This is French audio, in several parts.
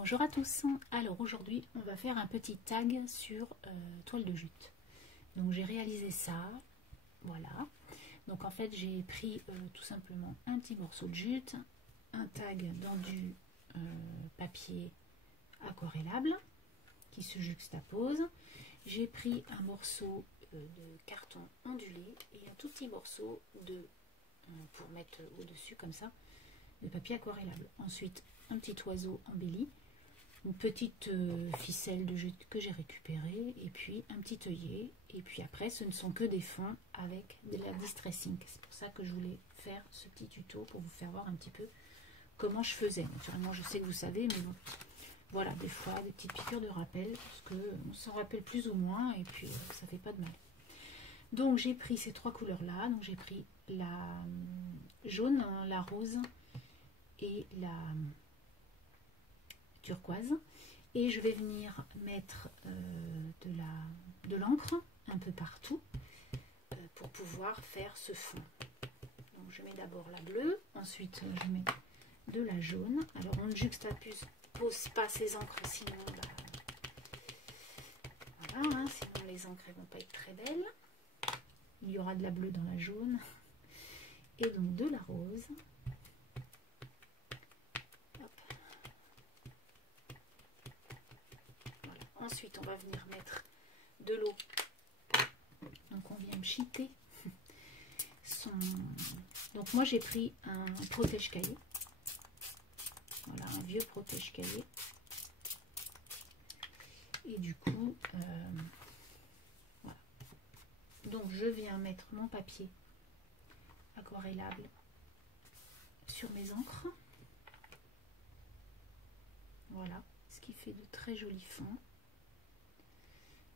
Bonjour à tous, alors aujourd'hui on va faire un petit tag sur toile de jute. Donc j'ai réalisé ça, voilà. Donc en fait j'ai pris tout simplement un petit morceau de jute, un tag dans du papier aquarellable qui se juxtapose. J'ai pris un morceau de carton ondulé et un tout petit morceau de, pour mettre au-dessus comme ça, de papier aquarellable. Ensuite un petit oiseau embelli, une petite ficelle de jute que j'ai récupérée et puis un petit œillet, et puis après ce ne sont que des fonds avec de la distressing. C'est pour ça que je voulais faire ce petit tuto pour vous faire voir un petit peu comment je faisais. Naturellement je sais que vous savez, mais bon, voilà, des fois des petites piqûres de rappel parce qu'on s'en rappelle plus ou moins et puis ça fait pas de mal. Donc j'ai pris ces trois couleurs là, donc j'ai pris la jaune, la rose et la turquoise, et je vais venir mettre de l'encre un peu partout pour pouvoir faire ce fond. Donc je mets d'abord la bleue, ensuite je mets de la jaune. Alors on ne juxtapose pas ces encres, sinon voilà, hein, sinon les encres ne vont pas être très belles. Il y aura de la bleue dans la jaune et donc de la rose. Ensuite, on va venir mettre de l'eau. Donc, on vient pchiter son... Donc, moi, j'ai pris un protège-cahier. Voilà, un vieux protège-cahier. Et du coup, voilà. Donc, je viens mettre mon papier aquarellable sur mes encres. Voilà, ce qui fait de très jolis fonds.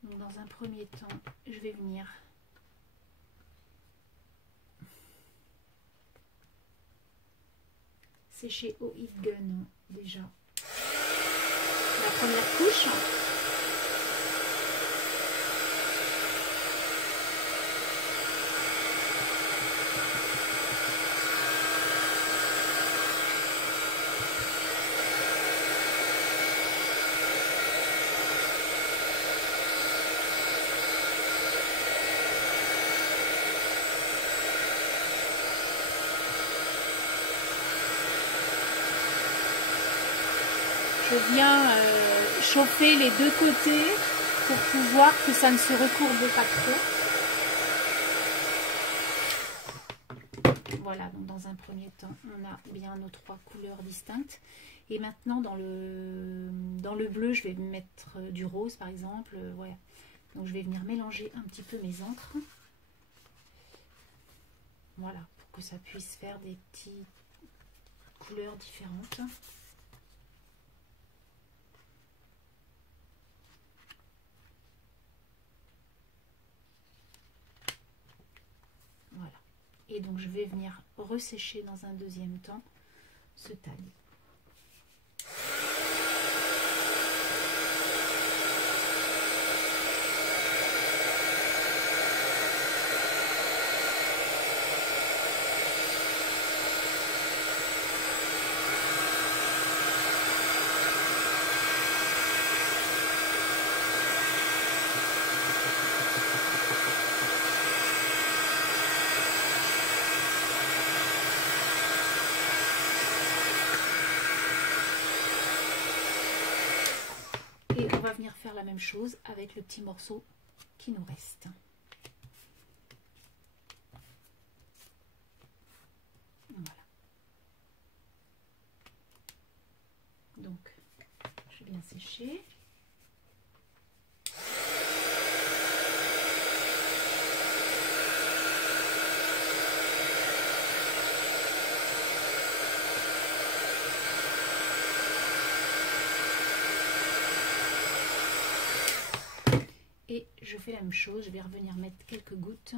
Donc dans un premier temps, je vais venir sécher au heat gun déjà la première couche. Je viens chauffer les deux côtés pour pouvoir que ça ne se recourbe pas trop. Voilà, donc dans un premier temps, on a bien nos trois couleurs distinctes. Et maintenant, dans le bleu, je vais mettre du rose, par exemple. Voilà. Donc, je vais venir mélanger un petit peu mes encres. Voilà, pour que ça puisse faire des petites couleurs différentes. Voilà. Et donc je vais venir ressécher dans un deuxième temps ce tag. Et on va venir faire la même chose avec le petit morceau qui nous reste. Voilà. Donc, je viens sécher. Et je fais la même chose, je vais revenir mettre quelques gouttes.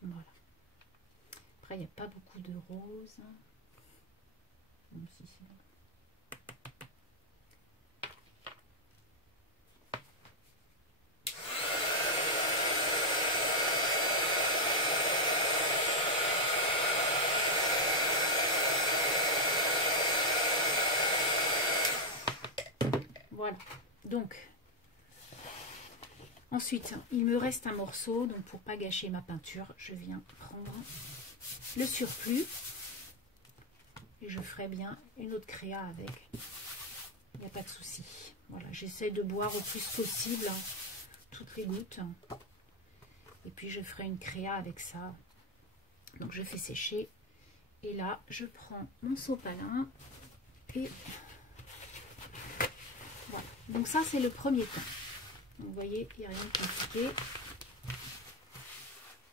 Voilà. Après, il n'y a pas beaucoup de rose. Même si c'est bon. Voilà. Donc, ensuite, il me reste un morceau. Donc, pour pas gâcher ma peinture, je viens prendre le surplus. Et je ferai bien une autre créa avec. Il n'y a pas de souci. Voilà, j'essaie de boire au plus possible hein, toutes les gouttes. Et puis, je ferai une créa avec ça. Donc, je fais sécher. Et là, je prends mon sopalin. Et voilà. Donc, ça, c'est le premier temps. Donc, vous voyez, il n'y a rien de compliqué.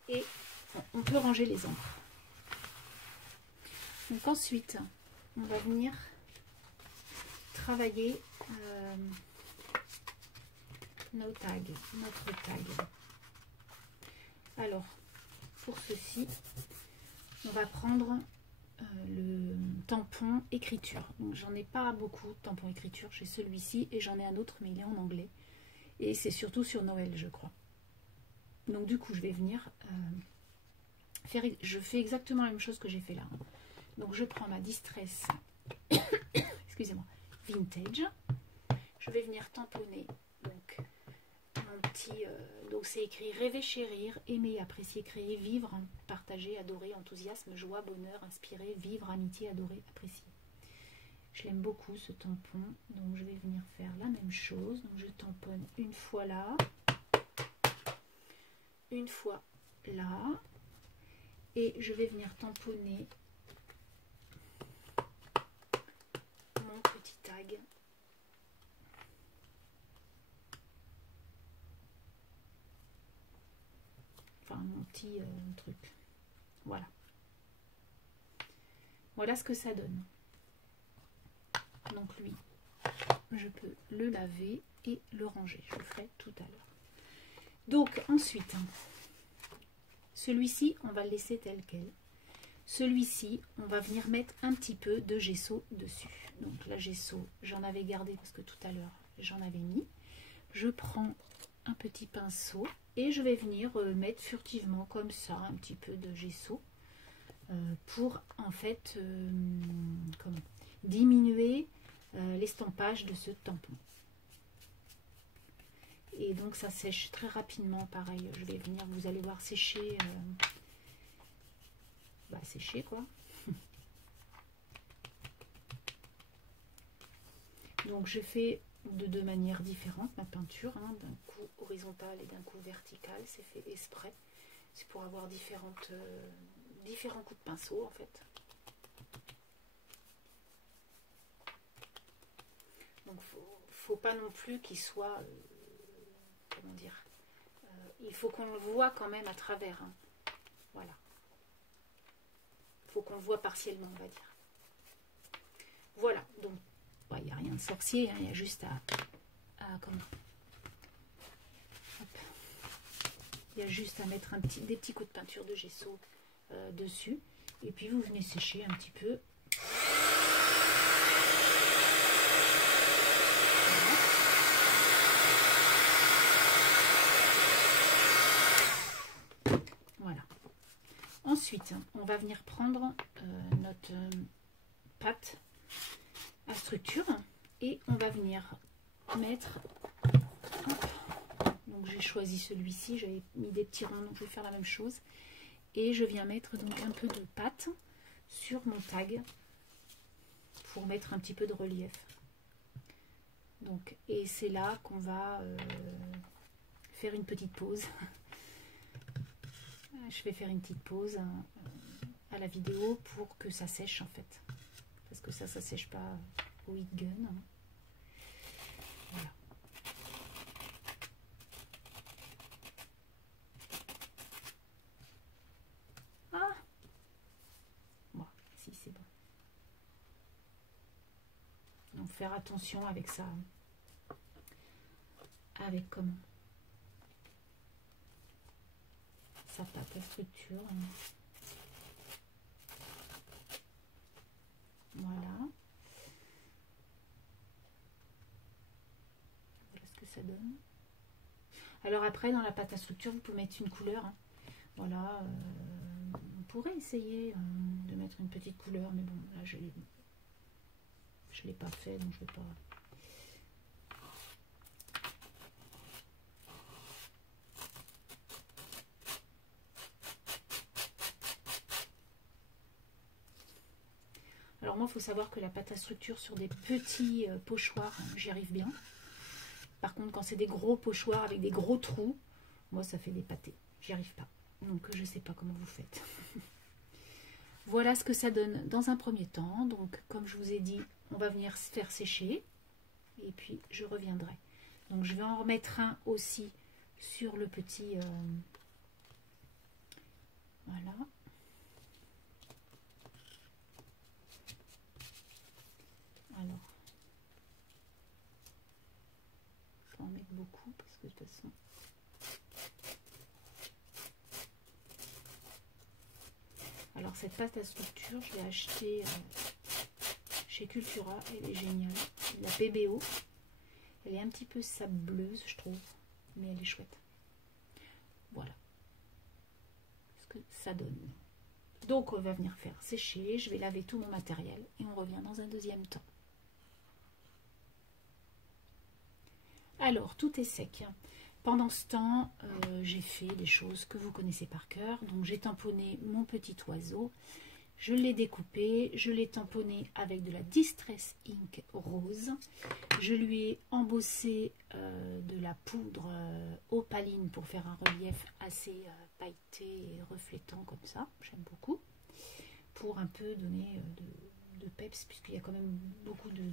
Et bon, on peut ranger les encres. Donc ensuite, on va venir travailler notre tag. Alors, pour ceci, on va prendre le tampon écriture. Donc j'en ai pas beaucoup de tampons écriture. J'ai celui-ci et j'en ai un autre, mais il est en anglais. Et c'est surtout sur Noël, je crois. Donc du coup, je vais venir je fais exactement la même chose que j'ai fait là. Donc je prends ma Distress, excusez-moi, Vintage. Je vais venir tamponner donc mon petit, donc c'est écrit rêver, chérir, aimer, apprécier, créer, vivre, partager, adorer, enthousiasme, joie, bonheur, inspirer, vivre, amitié, adorer, apprécier. Je l'aime beaucoup ce tampon, donc je vais venir faire la même chose. Donc je tamponne une fois là, une fois là, et je vais venir tamponner mon petit tag. Enfin, mon petit truc. Voilà. Voilà ce que ça donne. Donc lui, je peux le laver et le ranger. Je le ferai tout à l'heure. Donc ensuite, celui-ci, on va le laisser tel quel. Celui-ci, on va venir mettre un petit peu de gesso dessus. Donc la gesso, j'en avais gardé parce que tout à l'heure, j'en avais mis. Je prends un petit pinceau et je vais venir mettre furtivement comme ça un petit peu de gesso pour en fait diminuer l'estampage de ce tampon. Et donc ça sèche très rapidement, pareil, je vais venir, vous allez voir sécher, sécher quoi. Donc je fais de deux manières différentes ma peinture, hein, d'un coup horizontal et d'un coup vertical, c'est fait exprès, c'est pour avoir différents coups de pinceau en fait. Donc faut pas non plus qu'il soit comment dire, il faut qu'on le voit quand même à travers, hein. Voilà, il faut qu'on le voit partiellement, on va dire. Voilà, donc il n'y a rien de sorcier, hein, il y a juste il y a juste à mettre des petits coups de peinture de gesso dessus, et puis vous venez sécher un petit peu. Voilà. Ensuite, on va venir prendre notre pâte à structure et on va venir mettre, donc j'ai choisi celui-ci, j'avais mis des petits ronds, donc je vais faire la même chose et je viens mettre donc un peu de pâte sur mon tag pour mettre un petit peu de relief. Donc, et c'est là qu'on va faire une petite pause. Je vais faire une petite pause à la vidéo pour que ça sèche en fait, parce que ça sèche pas au heat gun. Voilà. Ah bon, si c'est bon. Donc faire attention avec ça, avec comment sa pâte à structure. Voilà. Voilà ce que ça donne. Alors après, dans la pâte à structure, vous pouvez mettre une couleur, hein. Voilà, on pourrait essayer de mettre une petite couleur, mais bon, là je l'ai pas fait, donc je vais pas. Alors moi, il faut savoir que la pâte à structure sur des petits pochoirs, j'y arrive bien. Par contre, quand c'est des gros pochoirs avec des gros trous, moi, ça fait des pâtés. J'y arrive pas. Donc, je ne sais pas comment vous faites. Voilà ce que ça donne dans un premier temps. Donc, comme je vous ai dit, on va venir faire sécher. Et puis, je reviendrai. Donc, je vais en remettre un aussi sur le petit... voilà. Alors, je vais en mettre beaucoup parce que de toute façon... Alors, cette pâte à structure, je l'ai achetée chez Cultura. Elle est géniale. La PBO. Elle est un petit peu sableuse, je trouve. Mais elle est chouette. Voilà ce que ça donne. Donc, on va venir faire sécher. Je vais laver tout mon matériel et on revient dans un deuxième temps. Alors, tout est sec. Pendant ce temps, j'ai fait des choses que vous connaissez par cœur. Donc, j'ai tamponné mon petit oiseau. Je l'ai découpé. Je l'ai tamponné avec de la Distress Ink rose. Je lui ai embossé de la poudre opaline pour faire un relief assez pailleté et reflétant comme ça. J'aime beaucoup. Pour un peu donner de peps, puisqu'il y a quand même beaucoup de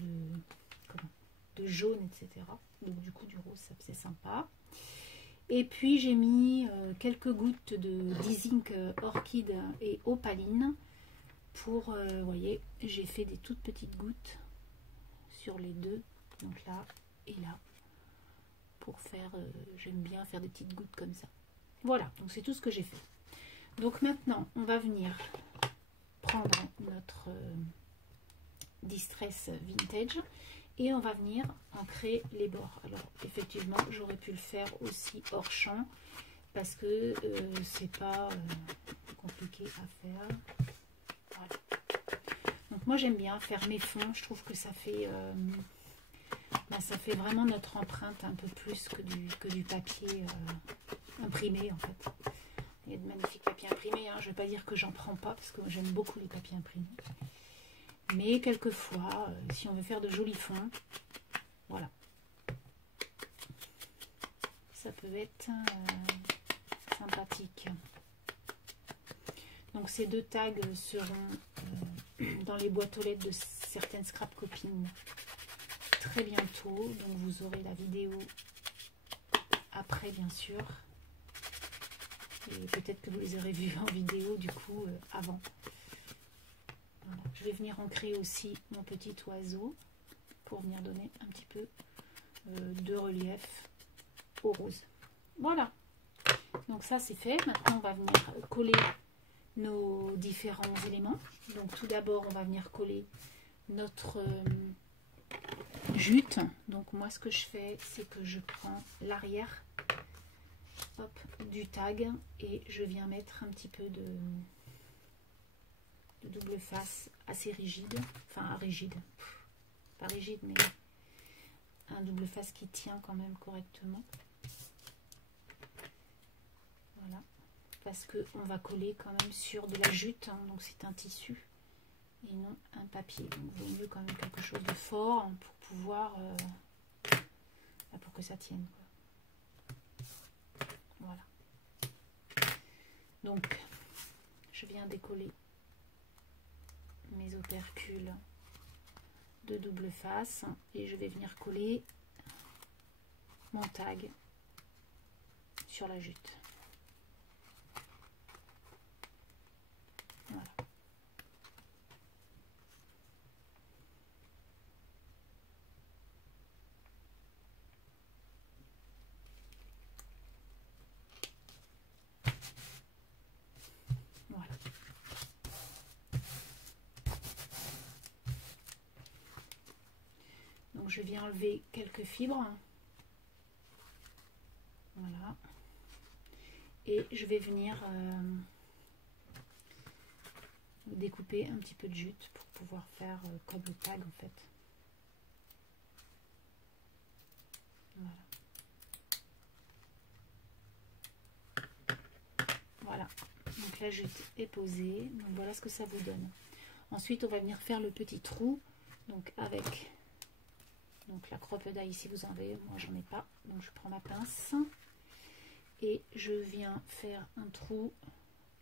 jaune, etc. Donc du coup du rose, ça c'est sympa. Et puis j'ai mis quelques gouttes de Dizink orchide et opaline pour, vous voyez, j'ai fait des toutes petites gouttes sur les deux, donc là et là, pour faire, j'aime bien faire des petites gouttes comme ça. Voilà, donc c'est tout ce que j'ai fait. Donc maintenant, on va venir prendre notre Distress Vintage et on va venir ancrer les bords. Alors effectivement, j'aurais pu le faire aussi hors champ parce que c'est pas compliqué à faire. Voilà. Donc moi j'aime bien faire mes fonds. Je trouve que ça fait vraiment notre empreinte un peu plus que du papier imprimé en fait. Il y a de magnifiques papiers imprimés. Hein. Je ne vais pas dire que j'en prends pas parce que j'aime beaucoup les papiers imprimés. Mais quelquefois, si on veut faire de jolis fonds, voilà. Ça peut être sympathique. Donc ces deux tags seront dans les boîtes aux lettres de certaines scrap copines très bientôt. Donc vous aurez la vidéo après bien sûr. Et peut-être que vous les aurez vus en vidéo du coup avant. Voilà. Je vais venir ancrer aussi mon petit oiseau pour venir donner un petit peu de relief au rose. Voilà. Donc ça c'est fait. Maintenant on va venir coller nos différents éléments. Donc tout d'abord on va venir coller notre jute. Donc moi ce que je fais c'est que je prends l'arrière du tag et je viens mettre un petit peu de double face assez rigide, enfin rigide, pas rigide mais un double face qui tient quand même correctement. Voilà, parce que on va coller quand même sur de la jute, hein, donc c'est un tissu et non un papier. Donc il vaut mieux quand même quelque chose de fort hein, pour pouvoir pour que ça tienne quoi. Voilà. Donc je viens décoller mes opercules de double face et je vais venir coller mon tag sur la jute. Voilà. Voilà. Donc je viens enlever quelques fibres. Voilà. Et je vais venir découper un petit peu de jute pour pouvoir faire comme le tag en fait. Voilà. Voilà. Donc la jute est posée. Donc voilà ce que ça vous donne. Ensuite, on va venir faire le petit trou, donc avec la crocodile. Ici, vous en avez, moi j'en ai pas, donc je prends ma pince et je viens faire un trou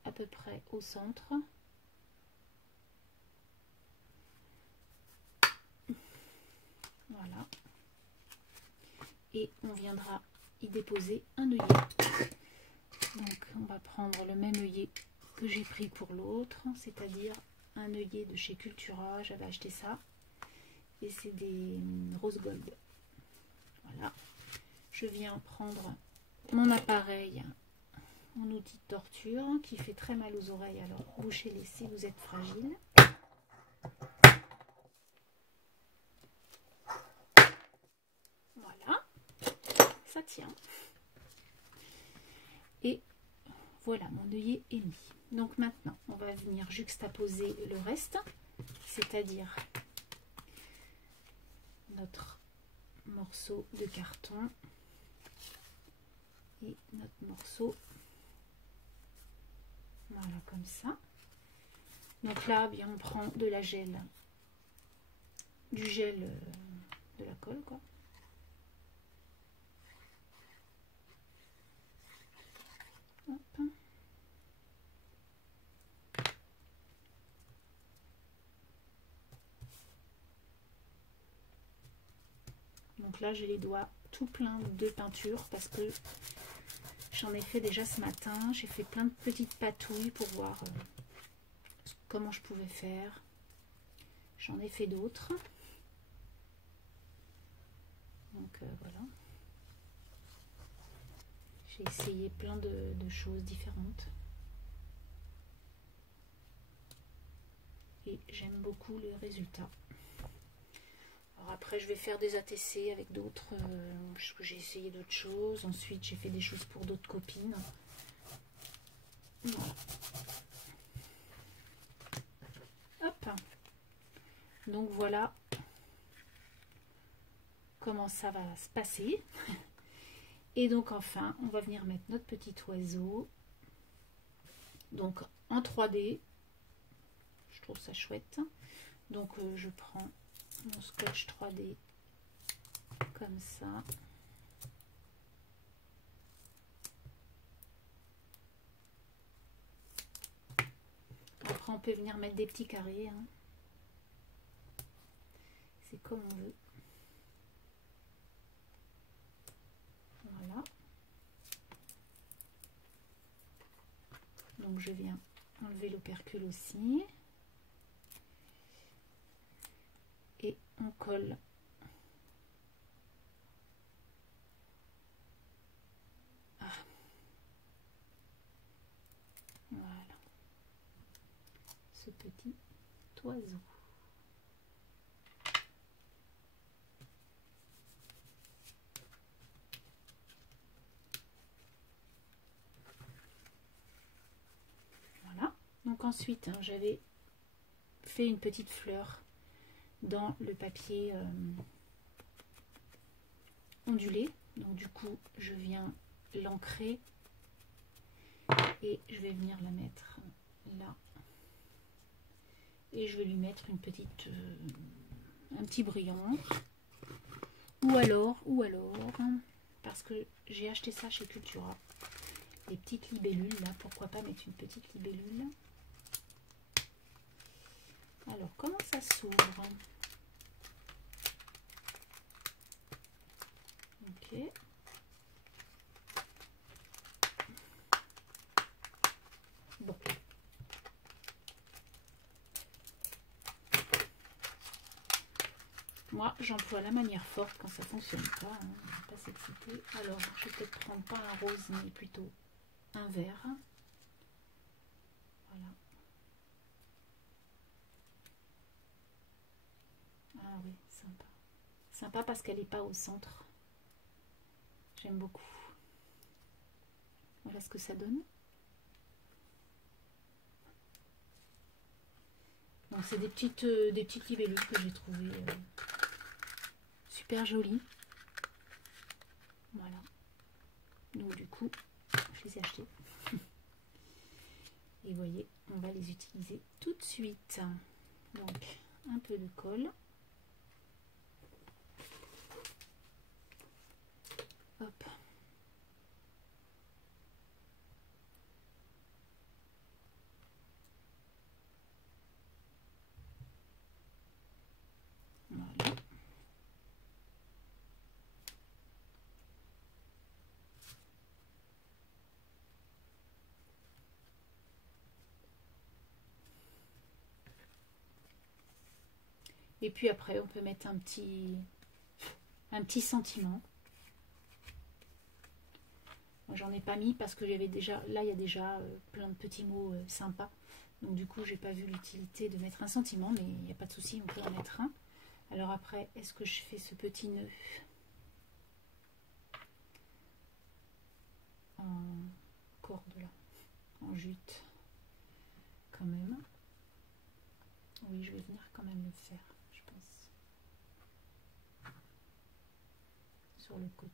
à peu près au centre. Voilà. Et on viendra y déposer un œillet. Donc on va prendre le même œillet que j'ai pris pour l'autre, c'est-à-dire un œillet de chez Cultura. J'avais acheté ça et c'est des rose gold. Voilà. Je viens prendre mon appareil en outil de torture qui fait très mal aux oreilles, alors bouchez-les si vous êtes fragile. Voilà, ça tient. Et voilà, mon œillet est mis. Donc maintenant, on va venir juxtaposer le reste, c'est-à-dire notre morceau de carton et notre morceau, voilà, comme ça. Donc là, bien, on prend de la gel, du gel de la colle, quoi. Hop. Donc là, j'ai les doigts tout pleins de peinture parce que j'en ai fait déjà ce matin. J'ai fait plein de petites patouilles pour voir comment je pouvais faire. J'en ai fait d'autres. Donc voilà. J'ai essayé plein de choses différentes. Et j'aime beaucoup le résultat. Alors après, je vais faire des ATC avec d'autres, parce que j'ai essayé d'autres choses. Ensuite, j'ai fait des choses pour d'autres copines. Voilà. Hop. Donc voilà comment ça va se passer. Et donc enfin, on va venir mettre notre petit oiseau. Donc en 3D. Je trouve ça chouette. Donc je prends mon scotch 3D comme ça. Après on peut venir mettre des petits carrés, hein. C'est comme on veut. Voilà. Donc je viens enlever l'opercule aussi. Et on colle voilà ce petit oiseau. Voilà. Donc ensuite, hein, j'avais fait une petite fleur dans le papier ondulé. Donc du coup, je viens l'ancrer et je vais venir la mettre là. Et je vais lui mettre une petite, un petit brillant. Ou alors, parce que j'ai acheté ça chez Cultura, des petites libellules là. Pourquoi pas mettre une petite libellule? Alors, comment ça s'ouvre? Ok. Bon. Moi, j'emploie la manière forte quand ça fonctionne pas. Hein, je ne vais pas s'exciter. Alors, je vais peut-être prendre pas un rose, mais plutôt un vert. Voilà. Ah oui, sympa. Sympa parce qu'elle n'est pas au centre. J'aime beaucoup. Voilà ce que ça donne. Donc c'est des petites libellules que j'ai trouvées super jolies. Voilà. Donc du coup, je les ai achetées. Et vous voyez, on va les utiliser tout de suite. Donc un peu de colle. Hop. Voilà. Et puis après, on peut mettre un petit sentiment. Moi, j'en ai pas mis parce que j'avais déjà, là, il y a déjà plein de petits mots sympas. Donc du coup, j'ai pas vu l'utilité de mettre un sentiment, mais il n'y a pas de souci, on peut en mettre un. Alors après, est-ce que je fais ce petit nœud en corde là, en jute, quand même? Oui, je vais venir quand même le faire, je pense, sur le côté.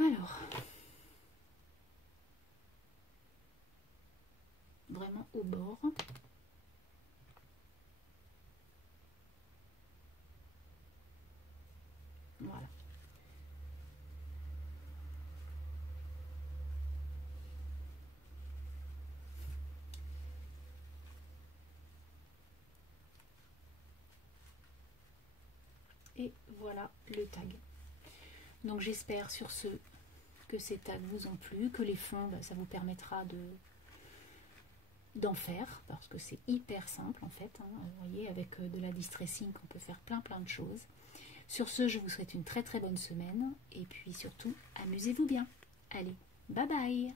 Alors, vraiment au bord. Voilà. Et voilà le tag. Donc j'espère sur ce que ces tags vous ont plu, que les fonds, ça vous permettra d'en faire, parce que c'est hyper simple en fait, hein. Vous voyez, avec de la distressing on peut faire plein de choses. Sur ce, je vous souhaite une très bonne semaine, et puis surtout, amusez-vous bien. Allez, bye bye.